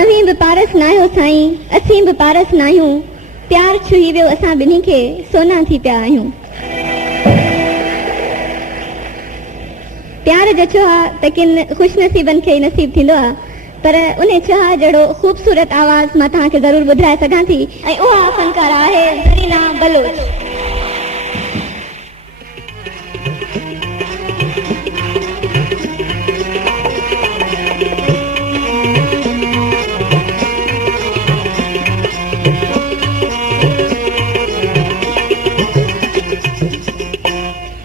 अवी भी पारस ना आहियो साईं, असीं भी पारस ना आहियूं, प्यार छुही वियो असां ॿिन्ही खे, सोना थी पिया आहियूं। प्यार जो छुहा त किन ख़ुशनसीबनि खे ई नसीब थींदो आहे, पर उन छुहा जहिड़ो ख़ूबसूरत आवाज़ मां तव्हांखे ज़रूरु ॿुधाए सघां थी, ऐं उहा फनकार आहे ज़रीना बलोच।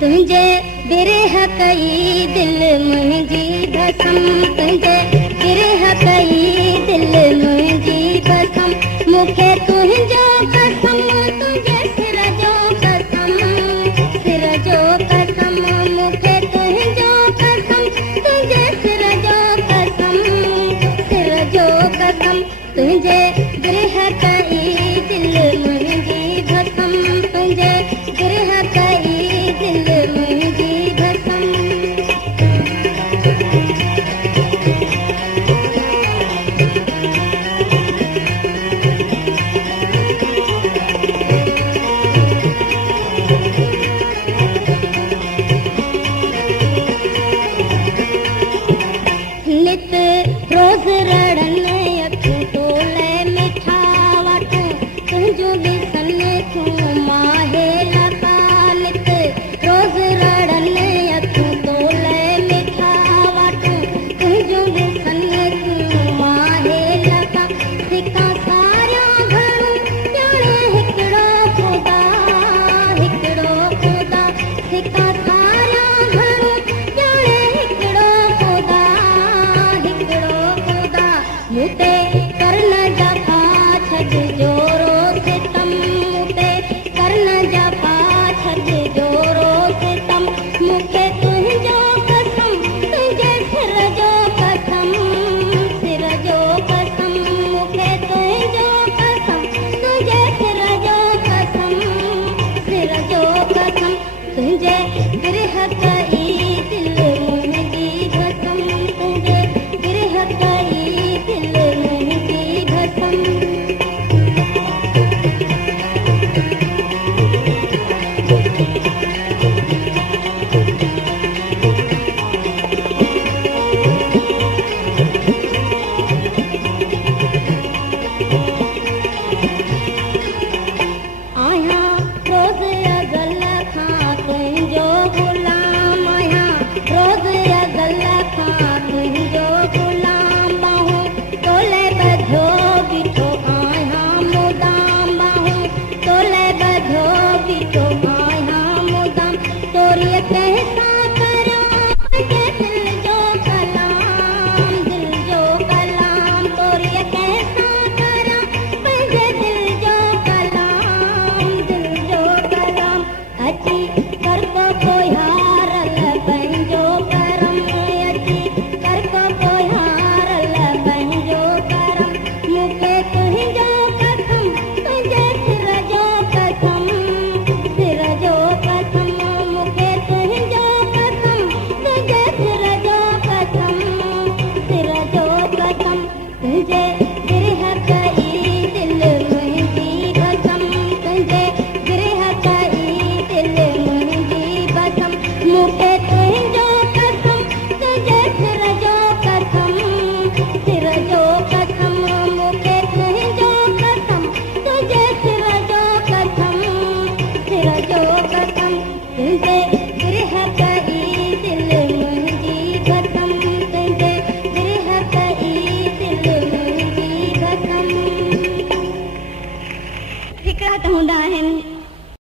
तुझे बिरह कई दिल मुंहिंजी भसम, तुझे बिरह कई दिल मुंहिंजी भसम, मूंखे तुंहिंजो कसम, तुंहिंजे सिर जो कसम, सिर जो कसम, मूंखे तुंहिंजो कसम, तुंहिंजे सिर जो कसम, सिर जो कसम, तुंहिंजे बिरह कई दिल मुंहिंजी भसम, तुंहिंजे बिरह कई दिल मुंहिंजी भसम। नित रोज़ रड़न अखियूं तोले मिठा वठूं, तुंहिंजूं ॾिसन तूं माहे लॻा, नित रोज़ रड़न अखियूं तोले मिठा वठूं, तुंहिंजूं ॾिसन तूं माहे लॻा, सिका सारिया घणो ॼाणे हिकिड़ो ख़ुदा, हिकिड़ो ख़ुदा, सिका सारिया घणो ॼाणे हिकिड़ो ख़ुदा, हिकिड़ो ख़ुदा, मूं ते कर न जफ़ा छॾिजो रोज़ सितम, मूं ते कर न जफ़ा छॾिजो रोज़ सितम, मूंखे तुंहिंजो कसम, तुंहिंजे सिर जो कसम, सिर जो कसम, मूंखे तुंहिंजो कसम, तुंहिंजे सिर जो कसम, सिर जो कसम, तुंहिंजे बिरह कई दिल मुंहिंजी भसम, तुंहिंजे बिरह कई दिल मुंहिंजी भसम। आहियां रोज़ अगल खां तुंहिंजो ग़ुलाम, आहियां रोज़ अगल खां तुंहिंजो ग़ुलाम, बाहूं तोले ॿधो बीठो आहियां मुदाम, बाहूं तोले ॿधो बीठो आहियां मुदाम, तोरीअ कंहिंसां करां पंहिंजे दिल जो कलाम, दिल जो कलाम, तोरीअ कंहिंसां करां पंहिंजे दिल जो कलाम, दिल जो कलाम, अची कर को पोयारल पंहिंजो करम, अची कर को पोयारल पंहिंजो करम, मूंखे तुंहिंजो कसम, तुंहिंजे सिर जो कसम, सिर जो कसम, मूंखे तुंहिंजो कसम, तुंहिंजे सिर जो कसम, सिर जो कसम, तुंहिंजे बिरह कई दिल मुंहिंजी भसम, तुंहिंजे बिरह कई दिल मुंहिंजी भसम, मूंखे तुंहिंजो कसम, तुंहिंजे सिर जो कसम, सिर जो कसम, मूंखे तुंहिंजो कसम, तुंहिंजे सिर जो कसम, सिर जो